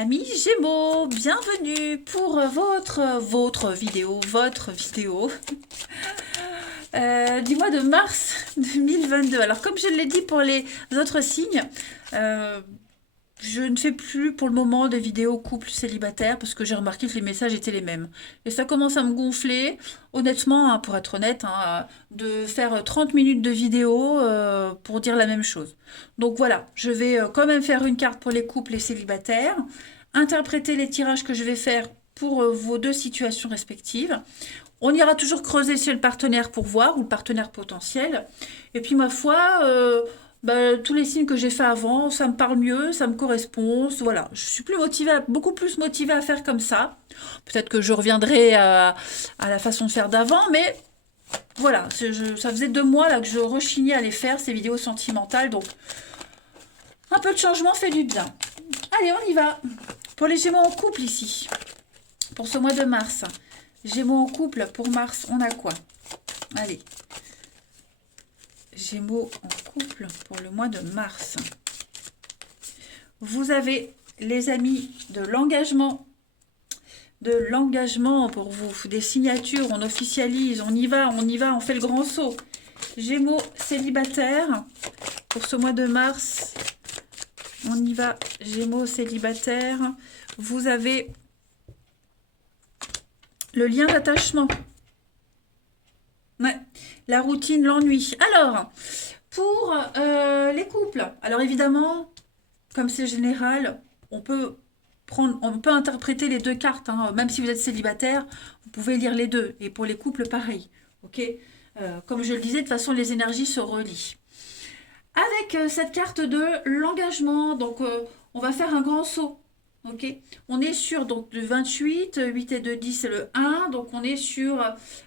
Amis Gémeaux, bienvenue pour votre vidéo du mois de mars 2022. Alors comme je l'ai dit pour les autres signes, je ne fais plus pour le moment de vidéos couple célibataire parce que j'ai remarqué que les messages étaient les mêmes. Et ça commence à me gonfler, honnêtement, hein, pour être honnête, hein, de faire 30 minutes de vidéo pour dire la même chose. Donc voilà, je vais quand même faire une carte pour les couples et célibataires, interpréter les tirages que je vais faire pour vos deux situations respectives. On ira toujours creuser chez le partenaire pour voir, ou le partenaire potentiel. Et puis ma foi, tous les signes que j'ai fait avant, ça me parle mieux, ça me correspond. Voilà, je suis plus motivée, beaucoup plus motivée à faire comme ça. Peut-être que je reviendrai à la façon de faire d'avant, mais voilà, ça faisait 2 mois là que je rechignais à les faire, ces vidéos sentimentales. Donc, un peu de changement fait du bien. Allez, on y va. Pour les Gémeaux en couple ici, pour ce mois de mars. Gémeaux en couple, pour mars, on a quoi? Allez. Gémeaux en couple pour le mois de mars. Vous avez, les amis, de l'engagement pour vous, des signatures, on officialise, on y va, on fait le grand saut. Gémeaux célibataire pour ce mois de mars. On y va, Gémeaux célibataire. Vous avez le lien d'attachement. Ouais, la routine, l'ennui. Alors, pour les couples, alors évidemment, comme c'est général, on peut interpréter les deux cartes, hein. Même si vous êtes célibataire, vous pouvez lire les deux. Et pour les couples, pareil. Ok. Comme je le disais, de toute façon, les énergies se relient. Avec cette carte de l'engagement, donc on va faire un grand saut. Ok, on est sur donc du 28, 8 et 2, 10 c'est le 1, donc on est sur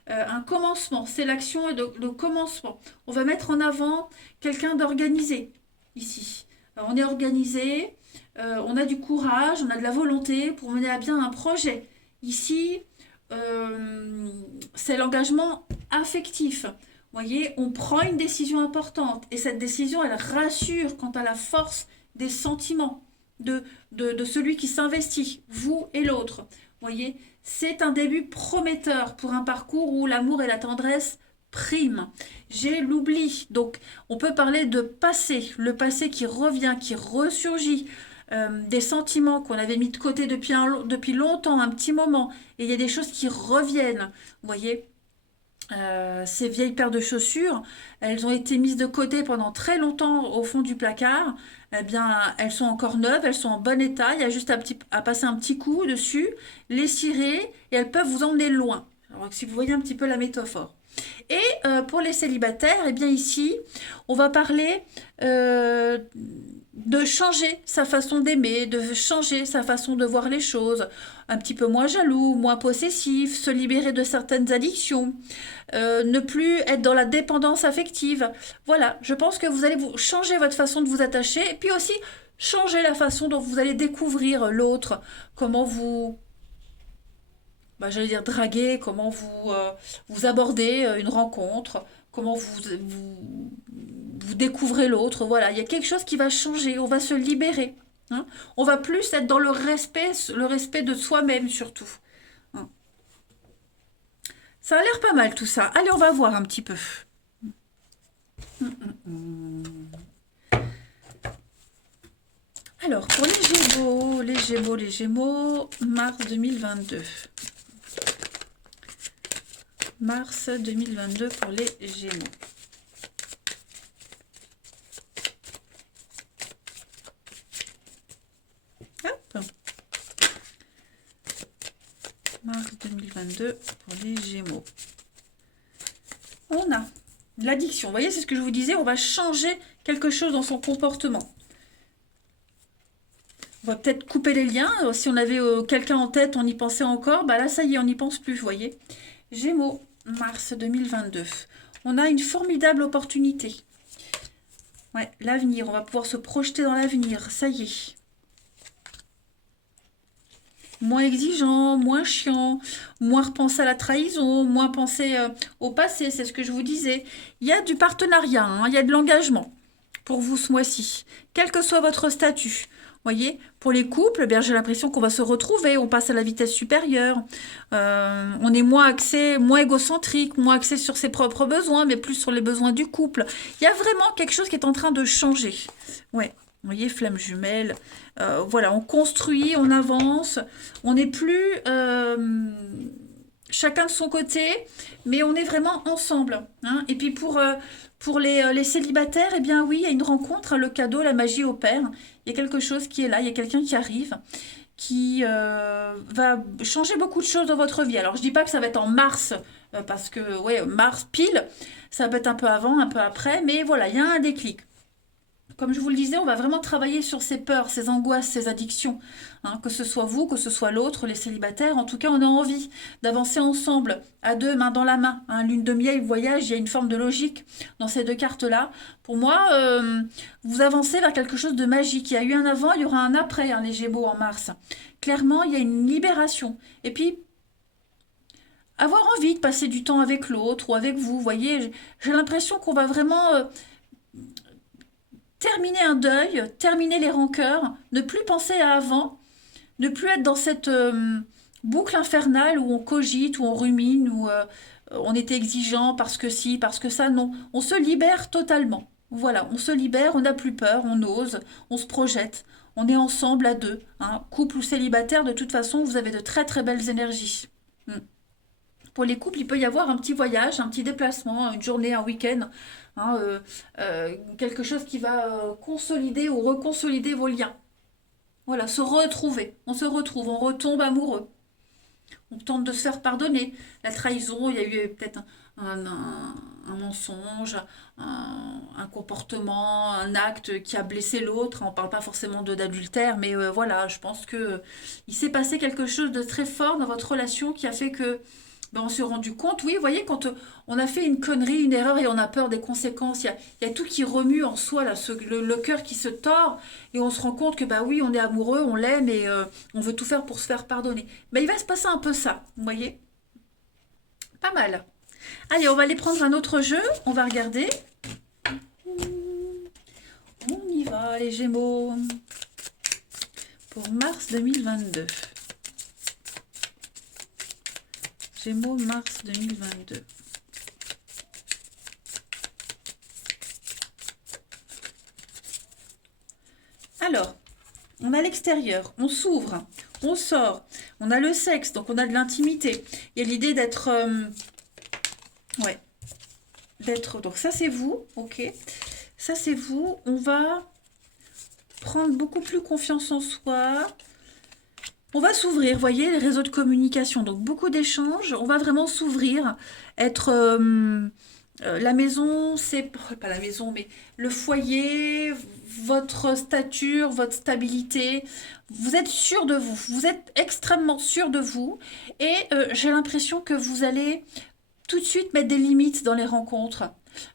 un commencement, c'est l'action et le commencement. On va mettre en avant quelqu'un d'organisé ici. Alors, on est organisé, on a du courage, on a de la volonté pour mener à bien un projet. Ici, c'est l'engagement affectif. Vous voyez, on prend une décision importante et cette décision, elle rassure quant à la force des sentiments de celui qui s'investit, vous et l'autre. Vous voyez, c'est un début prometteur pour un parcours où l'amour et la tendresse priment. J'ai l'oubli. Donc, on peut parler de passé, le passé qui revient, qui ressurgit, des sentiments qu'on avait mis de côté depuis longtemps, un petit moment, et il y a des choses qui reviennent. Vous voyez, ces vieilles paires de chaussures, elles ont été mises de côté pendant très longtemps au fond du placard. Eh bien, elles sont encore neuves, elles sont en bon état. Il y a juste à passer un petit coup dessus, les cirer et elles peuvent vous emmener loin. Alors, si vous voyez un petit peu la métaphore. Et pour les célibataires, eh bien ici, on va parler de changer sa façon d'aimer, de changer sa façon de voir les choses, un petit peu moins jaloux, moins possessif, se libérer de certaines addictions, ne plus être dans la dépendance affective. Voilà, je pense que vous allez vous changer votre façon de vous attacher et puis aussi changer la façon dont vous allez découvrir l'autre, comment vous j'allais dire draguer, comment vous abordez une rencontre, comment vous découvrez l'autre. Voilà, il y a quelque chose qui va changer, on va se libérer. Hein. On va plus être dans le respect de soi-même surtout. Hein. Ça a l'air pas mal tout ça. Allez, on va voir un petit peu. Alors, pour les Gémeaux, mars 2022. Mars 2022 pour les Gémeaux. Hop. Mars 2022 pour les Gémeaux. On a l'addiction. Vous voyez, c'est ce que je vous disais, on va changer quelque chose dans son comportement. On va peut-être couper les liens. Si on avait quelqu'un en tête, on y pensait encore. Là, ça y est, on n'y pense plus, vous voyez. Gémeaux, mars 2022. On a une formidable opportunité. Ouais, l'avenir, on va pouvoir se projeter dans l'avenir, ça y est. Moins exigeant, moins chiant, moins repenser à la trahison, moins penser au passé, c'est ce que je vous disais. Il y a du partenariat, hein, il y a de l'engagement pour vous ce mois-ci, quel que soit votre statut. Voyez, pour les couples, eh bien, j'ai l'impression qu'on va se retrouver, on passe à la vitesse supérieure, on est moins axé, moins égocentrique, moins axé sur ses propres besoins, mais plus sur les besoins du couple. Il y a vraiment quelque chose qui est en train de changer. Ouais, vous voyez, flamme jumelle. Voilà, on construit, on avance, on n'est plus chacun de son côté, mais on est vraiment ensemble, hein. Et puis pour les célibataires, eh bien oui, il y a une rencontre, hein, le cadeau, la magie opère. Il y a quelque chose qui est là, il y a quelqu'un qui arrive, qui va changer beaucoup de choses dans votre vie. Alors je dis pas que ça va être en mars, parce que ouais, mars pile, ça peut être un peu avant, un peu après, mais voilà, il y a un déclic. Comme je vous le disais, on va vraiment travailler sur ces peurs, ces angoisses, ces addictions, hein, que ce soit vous, que ce soit l'autre, les célibataires. En tout cas, on a envie d'avancer ensemble, à deux, main dans la main. Hein. Lune de miel, voyage, il y a une forme de logique dans ces deux cartes-là. Pour moi, vous avancez vers quelque chose de magique. Il y a eu un avant, il y aura un après, hein, les Gémeaux en mars. Clairement, il y a une libération. Et puis, avoir envie de passer du temps avec l'autre ou avec vous, vous voyez, j'ai l'impression qu'on va vraiment terminer un deuil, terminer les rancœurs, ne plus penser à avant, ne plus être dans cette boucle infernale où on cogite, où on rumine, où on est exigeant parce que si, parce que ça, non. On se libère totalement. Voilà, on se libère, on n'a plus peur, on ose, on se projette, on est ensemble à deux. Hein. Couple ou célibataire, de toute façon, vous avez de très très belles énergies. Mm. Pour les couples, il peut y avoir un petit voyage, un petit déplacement, une journée, un week-end, hein, quelque chose qui va consolider ou reconsolider vos liens. Voilà, se retrouver. On se retrouve, on retombe amoureux. On tente de se faire pardonner. La trahison, il y a eu peut-être un mensonge, un comportement, un acte qui a blessé l'autre. On ne parle pas forcément d'adultère, mais voilà, je pense que il s'est passé quelque chose de très fort dans votre relation qui a fait que ben, on s'est rendu compte, oui, vous voyez, quand on a fait une connerie, une erreur et on a peur des conséquences, il y a tout qui remue en soi, là, le cœur qui se tord, et on se rend compte que, bah oui, on est amoureux, on l'aime et on veut tout faire pour se faire pardonner. Mais il va se passer un peu ça, vous voyez? Pas mal. Allez, on va aller prendre un autre jeu, on va regarder. On y va, les Gémeaux, pour mars 2022. Gémeaux, mars 2022. Alors, on a l'extérieur, on s'ouvre, on sort, on a le sexe, donc on a de l'intimité. Il y a l'idée d'être... ouais, d'être... Donc ça c'est vous, ok. Ça c'est vous. On va prendre beaucoup plus confiance en soi. On va s'ouvrir, voyez, les réseaux de communication. Donc beaucoup d'échanges. On va vraiment s'ouvrir, être... la maison, c'est pas la maison, mais le foyer, votre stature, votre stabilité. Vous êtes sûr de vous, vous êtes extrêmement sûr de vous, et j'ai l'impression que vous allez tout de suite mettre des limites dans les rencontres.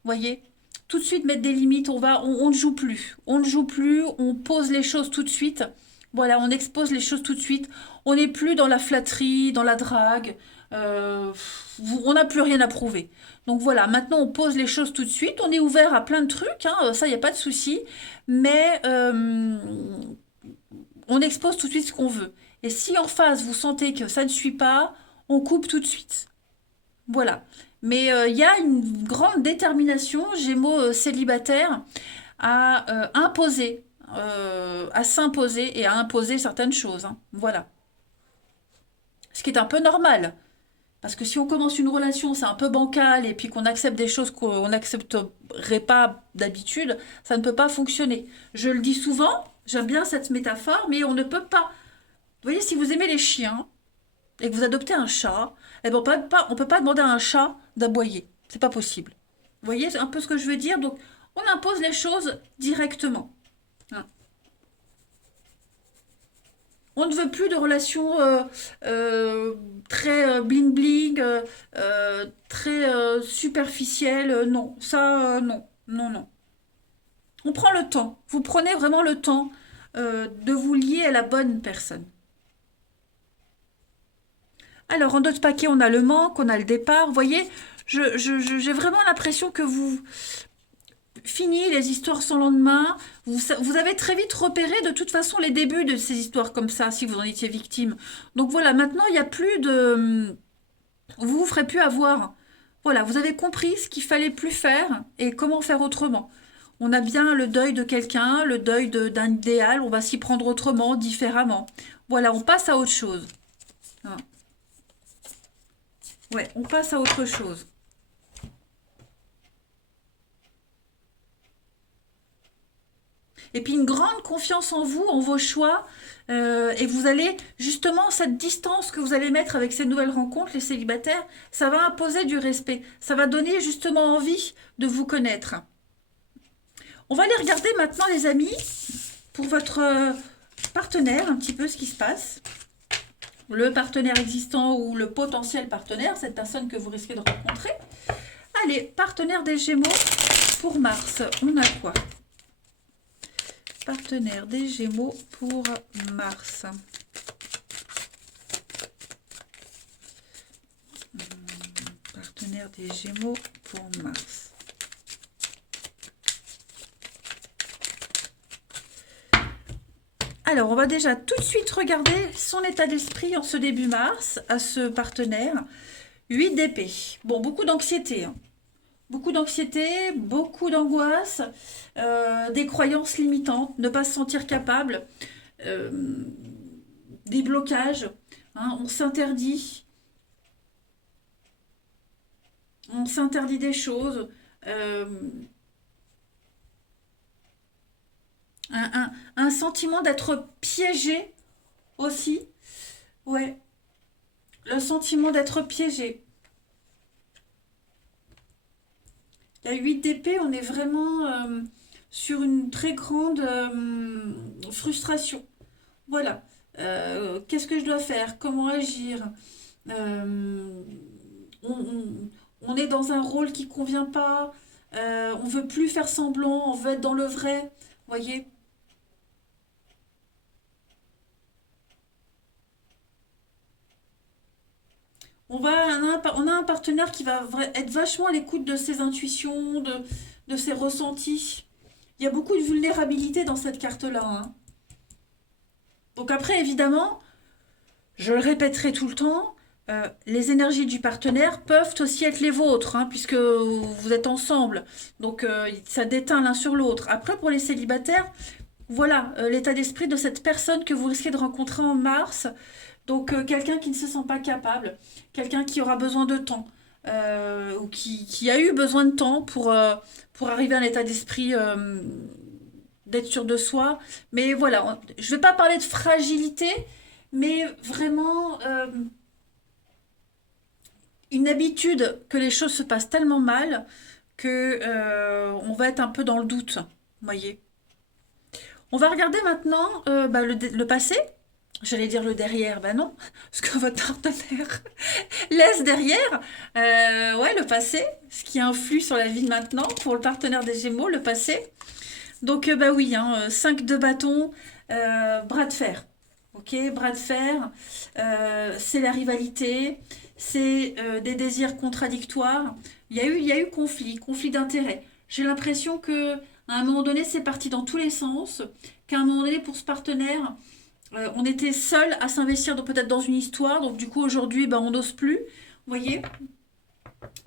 Voyez, tout de suite mettre des limites. On ne joue plus, on ne joue plus, on pose les choses tout de suite. Voilà, on expose les choses tout de suite. On n'est plus dans la flatterie, dans la drague. Euh, on n'a plus rien à prouver. Donc voilà, maintenant on pose les choses tout de suite. On est ouvert à plein de trucs, hein, ça, il n'y a pas de souci. Mais on expose tout de suite ce qu'on veut. Et si en face vous sentez que ça ne suit pas, on coupe tout de suite. Voilà. Mais il y a une grande détermination, Gémeaux célibataire, à imposer, à s'imposer et à imposer certaines choses. Hein. Voilà. Ce qui est un peu normal. Parce que si on commence une relation, c'est un peu bancal, et puis qu'on accepte des choses qu'on n'accepterait pas d'habitude, ça ne peut pas fonctionner. Je le dis souvent, j'aime bien cette métaphore, mais on ne peut pas. Vous voyez, si vous aimez les chiens et que vous adoptez un chat, eh ben on peut pas demander à un chat d'aboyer. C'est pas possible. Vous voyez, c'est un peu ce que je veux dire. Donc, on impose les choses directement. Hein. On ne veut plus de relations très bling-bling, très superficielles. Non, ça, non. Non, non. On prend le temps. Vous prenez vraiment le temps de vous lier à la bonne personne. Alors, en d'autres paquets, on a le manque, on a le départ. Vous voyez, j'ai vraiment l'impression que fini les histoires sans lendemain. Vous avez très vite repéré de toute façon les débuts de ces histoires comme ça, si vous en étiez victime. Donc voilà, maintenant il n'y a plus de... Vous vous ferez plus avoir. Voilà, vous avez compris ce qu'il fallait plus faire et comment faire autrement. On a bien le deuil de quelqu'un, le deuil d'un idéal, on va s'y prendre autrement, différemment. Voilà, on passe à autre chose. Hein. Ouais, on passe à autre chose. Et puis une grande confiance en vous, en vos choix. Et vous allez, justement, cette distance que vous allez mettre avec ces nouvelles rencontres, les célibataires, ça va imposer du respect. Ça va donner justement envie de vous connaître. On va aller regarder maintenant, les amis, pour votre partenaire, un petit peu ce qui se passe. Le partenaire existant ou le potentiel partenaire, cette personne que vous risquez de rencontrer. Allez, partenaire des Gémeaux pour Mars. On a quoi? Partenaire des Gémeaux pour Mars. Partenaire des Gémeaux pour Mars. Alors, on va déjà tout de suite regarder son état d'esprit en ce début mars à ce partenaire. 8 d'épée. Bon, beaucoup d'anxiété. Hein. Beaucoup d'anxiété, beaucoup d'angoisse, des croyances limitantes, ne pas se sentir capable, euh, des blocages. Hein, on s'interdit des choses. euh, un sentiment d'être piégé aussi. Ouais, le sentiment d'être piégé. La 8 d'épée, on est vraiment sur une très grande frustration. Voilà. Qu'est-ce que je dois faire? Comment agir? Euh, on est dans un rôle qui ne convient pas. On veut plus faire semblant. On veut être dans le vrai. Voyez? On a un partenaire qui va être vachement à l'écoute de ses intuitions, de ses ressentis. Il y a beaucoup de vulnérabilité dans cette carte-là. Hein. Donc après, évidemment, je le répéterai tout le temps, les énergies du partenaire peuvent aussi être les vôtres, hein, puisque vous êtes ensemble. Donc ça déteint l'un sur l'autre. Après, pour les célibataires, voilà l'état d'esprit de cette personne que vous risquez de rencontrer en mars. Donc quelqu'un qui ne se sent pas capable, quelqu'un qui aura besoin de temps, ou qui a eu besoin de temps pour arriver à un état d'esprit d'être sûr de soi. Mais voilà, je ne vais pas parler de fragilité, mais vraiment une habitude que les choses se passent tellement mal que on va être un peu dans le doute, voyez. On va regarder maintenant le passé. J'allais dire le derrière, ben non, ce que votre partenaire laisse derrière. Ouais, le passé, ce qui influe sur la vie de maintenant pour le partenaire des Gémeaux, le passé. Donc, bah oui, hein, 5 de bâton, bras de fer. Ok, bras de fer, c'est la rivalité, c'est des désirs contradictoires. Il y a eu conflit d'intérêts. J'ai l'impression que à un moment donné, c'est parti dans tous les sens, qu'à un moment donné, pour ce partenaire, on était seul à s'investir peut-être dans une histoire, donc du coup aujourd'hui, bah, on n'ose plus. Vous voyez,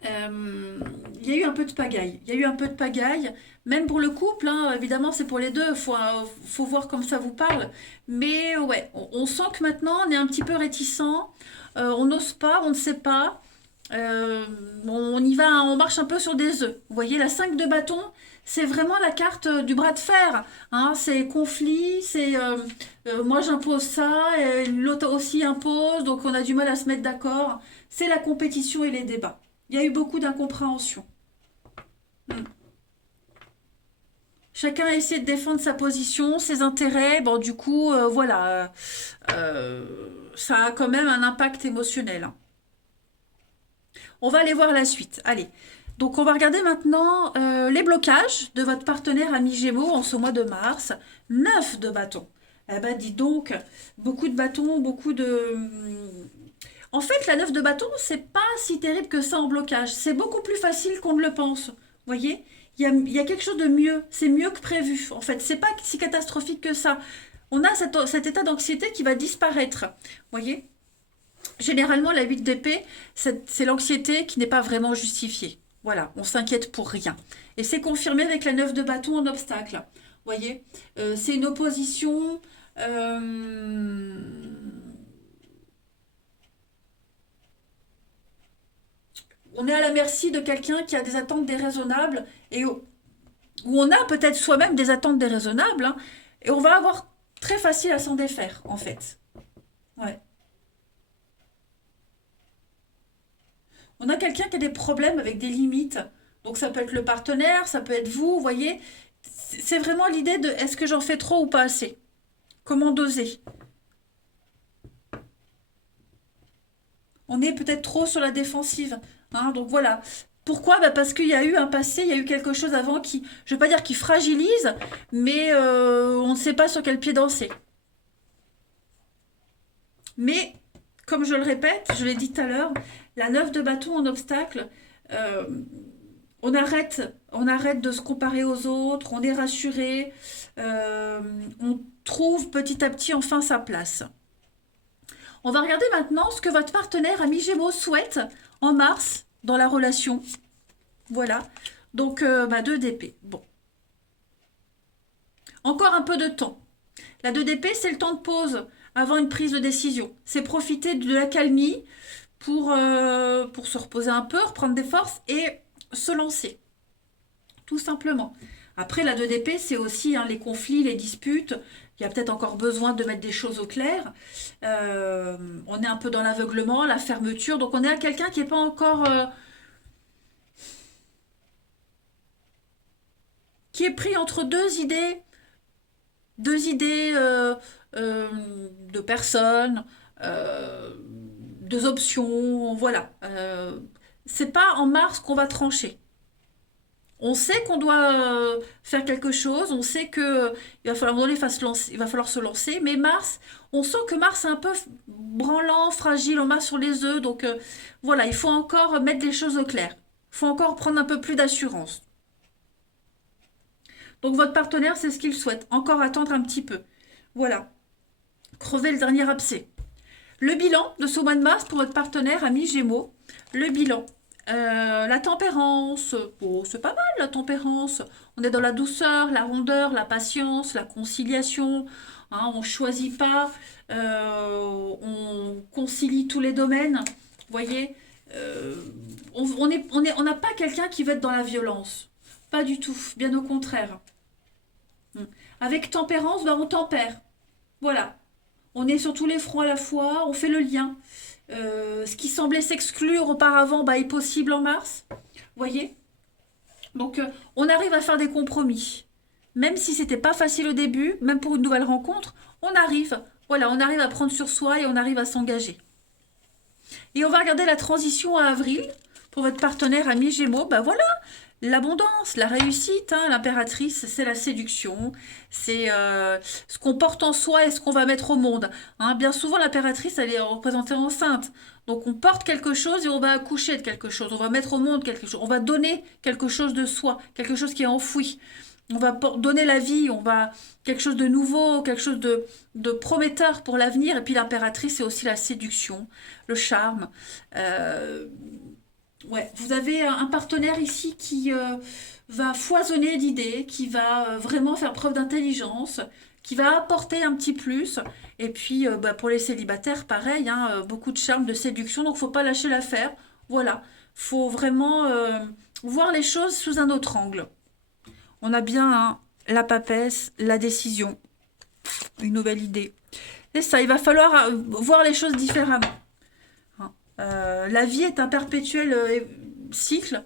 il y a eu un peu de pagaille. Il y a eu un peu de pagaille, même pour le couple, hein, évidemment c'est pour les deux, faut voir comme ça vous parle. Mais ouais, on sent que maintenant on est un petit peu réticent, on n'ose pas, on ne sait pas. On y va, on marche un peu sur des œufs. Vous voyez, la 5 de bâton, c'est vraiment la carte du bras de fer. Hein, c'est conflit, c'est moi j'impose ça, et l'autre aussi impose, donc on a du mal à se mettre d'accord. C'est la compétition et les débats. Il y a eu beaucoup d'incompréhension. Mm. Chacun a essayé de défendre sa position, ses intérêts. Bon, du coup, voilà, ça a quand même un impact émotionnel. Hein. On va aller voir la suite. Allez. Donc, on va regarder maintenant les blocages de votre partenaire ami Gémeaux en ce mois de mars. 9 de bâtons. Eh ben, dis donc, beaucoup de bâtons, beaucoup de... En fait, la 9 de bâton, c'est pas si terrible que ça en blocage. C'est beaucoup plus facile qu'on ne le pense. Vous voyez? Il il y a quelque chose de mieux. C'est mieux que prévu. En fait, c'est pas si catastrophique que ça. On a cet état d'anxiété qui va disparaître. Vous voyez? Généralement, la 8 d'épée, c'est l'anxiété qui n'est pas vraiment justifiée. Voilà, on s'inquiète pour rien. Et c'est confirmé avec la 9 de bâton en obstacle. Vous voyez? C'est une opposition. On est à la merci de quelqu'un qui a des attentes déraisonnables et où on a peut-être soi-même des attentes déraisonnables, hein, et on va avoir très facile à s'en défaire, en fait. Ouais. On a quelqu'un qui a des problèmes avec des limites. Donc ça peut être le partenaire, ça peut être vous, vous voyez. C'est vraiment l'idée de est-ce que j'en fais trop ou pas assez? Comment doser? On est peut-être trop sur la défensive, hein, donc voilà. Pourquoi? Bah parce qu'il y a eu un passé, il y a eu quelque chose avant qui, je ne veux pas dire qui fragilise, mais on ne sait pas sur quel pied danser. Mais, comme je le répète, je l'ai dit tout à l'heure, la 9 de bâton en obstacle, euh, on arrête de se comparer aux autres, on est rassuré, euh, on trouve petit à petit enfin sa place. On va regarder maintenant ce que votre partenaire ami Gémeaux souhaite en mars dans la relation. Voilà. Donc, 2 d'épée. Bon. Encore un peu de temps. La 2 d'épée, c'est le temps de pause avant une prise de décision. C'est profiter de l'accalmie pour se reposer un peu, reprendre des forces et se lancer. Tout simplement. Après, la 2 d'épée, c'est aussi, hein, les conflits, les disputes. Il y a peut-être encore besoin de mettre des choses au clair. On est un peu dans l'aveuglement, la fermeture. Donc, on est à quelqu'un qui n'est pas encore... qui est pris entre deux idées euh, de personnes, euh, deux options, voilà. C'est pas en mars qu'on va trancher. On sait qu'on doit faire quelque chose, on sait que il va falloir, à un moment donné, il va falloir se lancer, mais mars, on sent que mars est un peu branlant, fragile, on marche sur les œufs, donc voilà, il faut encore mettre les choses au clair. Il faut encore prendre un peu plus d'assurance. Donc votre partenaire, c'est ce qu'il souhaite, encore attendre un petit peu. Voilà, crever le dernier abcès. Le bilan de ce mois de mars pour votre partenaire ami Gémeaux. Le bilan. La tempérance, bon, c'est pas mal la tempérance. On est dans la douceur, la rondeur, la patience, la conciliation. Hein, on ne choisit pas, on concilie tous les domaines. Vous voyez, on n'a pas quelqu'un qui veut être dans la violence. Pas du tout, bien au contraire. Avec tempérance, bah, on tempère. Voilà. On est sur tous les fronts à la fois, on fait le lien. Ce qui semblait s'exclure auparavant bah, est possible en mars. Vous voyez? Donc, on arrive à faire des compromis. Même si c'était pas facile au début, même pour une nouvelle rencontre, on arrive. Voilà, on arrive à prendre sur soi et on arrive à s'engager. Et on va regarder la transition à avril pour votre partenaire ami Gémeaux. Bah voilà, l'abondance, la réussite, hein, l'impératrice, c'est la séduction, c'est ce qu'on porte en soi et ce qu'on va mettre au monde. Hein, bien souvent, l'impératrice, elle est représentée enceinte. Donc on porte quelque chose et on va accoucher de quelque chose, on va mettre au monde quelque chose, on va donner quelque chose de soi, quelque chose qui est enfoui. On va donner la vie, on va quelque chose de nouveau, quelque chose de prometteur pour l'avenir. Et puis l'impératrice, c'est aussi la séduction, le charme. Euh, Ouais, vous avez un partenaire ici qui va foisonner d'idées, qui va vraiment faire preuve d'intelligence, qui va apporter un petit plus. Et puis bah, pour les célibataires, pareil, hein, beaucoup de charme, de séduction, donc faut pas lâcher l'affaire. Voilà, faut vraiment voir les choses sous un autre angle. On a bien hein, la papesse, la décision, une nouvelle idée. C'est ça, il va falloir voir les choses différemment. Hein. La vie est un perpétuel cycle,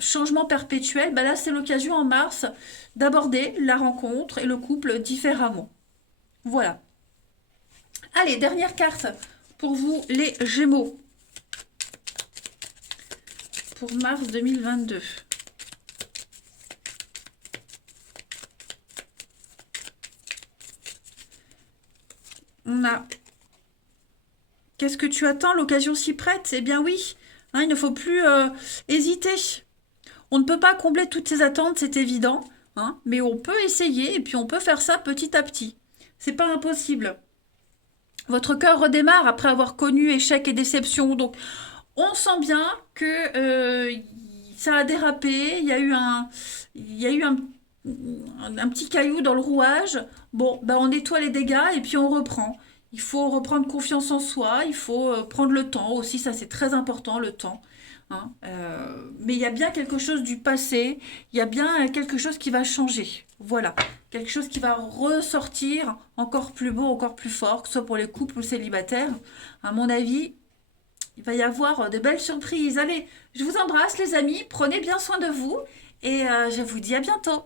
changement perpétuel. Bah là, c'est l'occasion en mars d'aborder la rencontre et le couple différemment. Voilà. Allez, dernière carte pour vous, les Gémeaux, pour mars 2022. On a... Qu'est-ce que tu attends? L'occasion s'y prête? Eh bien oui, hein, il ne faut plus hésiter. On ne peut pas combler toutes ces attentes, c'est évident, hein, mais on peut essayer et puis on peut faire ça petit à petit. C'est pas impossible. Votre cœur redémarre après avoir connu échec et déception, donc on sent bien que ça a dérapé, il y a eu un petit caillou dans le rouage. Bon, ben on nettoie les dégâts et puis on reprend. Il faut reprendre confiance en soi, il faut prendre le temps aussi, ça c'est très important, le temps. Hein. Mais il y a bien quelque chose du passé, il y a bien quelque chose qui va changer. Voilà, quelque chose qui va ressortir encore plus beau, encore plus fort, que ce soit pour les couples ou célibataires. À mon avis, il va y avoir de belles surprises. Allez, je vous embrasse les amis, prenez bien soin de vous et je vous dis à bientôt.